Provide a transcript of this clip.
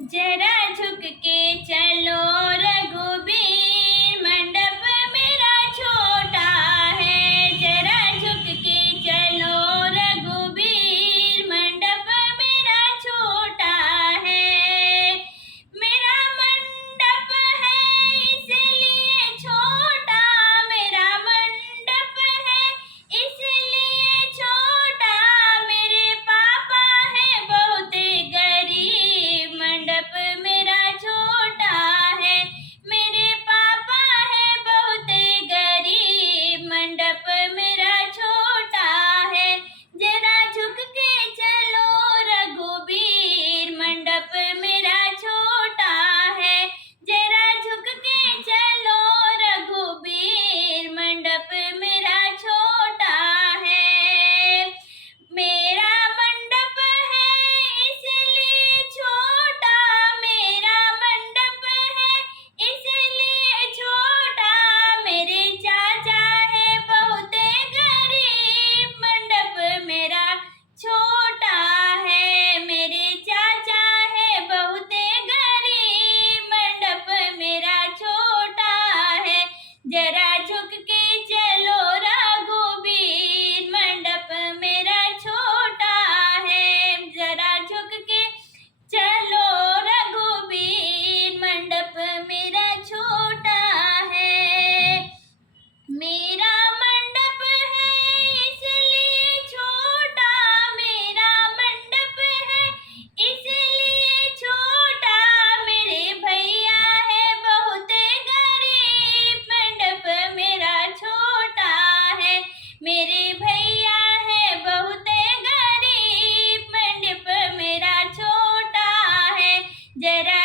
जरा झुक के चलो रघुबीर, मंडप मेरा छोटा है। जरा झुक के चलो रघुबीर, मंडप मेरा छोटा है। मेरा मंडप है इसलिए छोटा, मेरा मंडप है इसलिए छोटा। मेरे पापा है बहुत गरीब, मंडप मेरा छोटा है। मेरे पापा है बहुत गरीब, मंडप मेरा छोटा है। जरा झुक के चलो रघुबीर, मंडप मेरा छोटा है। जरा झुक के चलो रघुबीर, मंडप मेरा छोटा है। मेरा मंडप है इसलिए छोटा, मेरा मंडप है इसलिए छोटा। मेरे चाचा है बहुत गरीब, मंडप मेरा छोटा है। मेरे चाचा है बहुत गरीब, मंडप मेरा छोटा है। जरा झुक के चलो रघुबीर, मंडप मेरा छोटा है। जरा झुक के चलो रघुबीर, मंडप मेरा छोटा है। मेरा मंडप है इसलिए छोटा, मेरा मंडप है इसलिए छोटा। मेरे भैया है बहुत गरीब, मंडप मेरा छोटा है। मेरे भैया है बहुत गरीब, मंडप मेरा छोटा है। जरा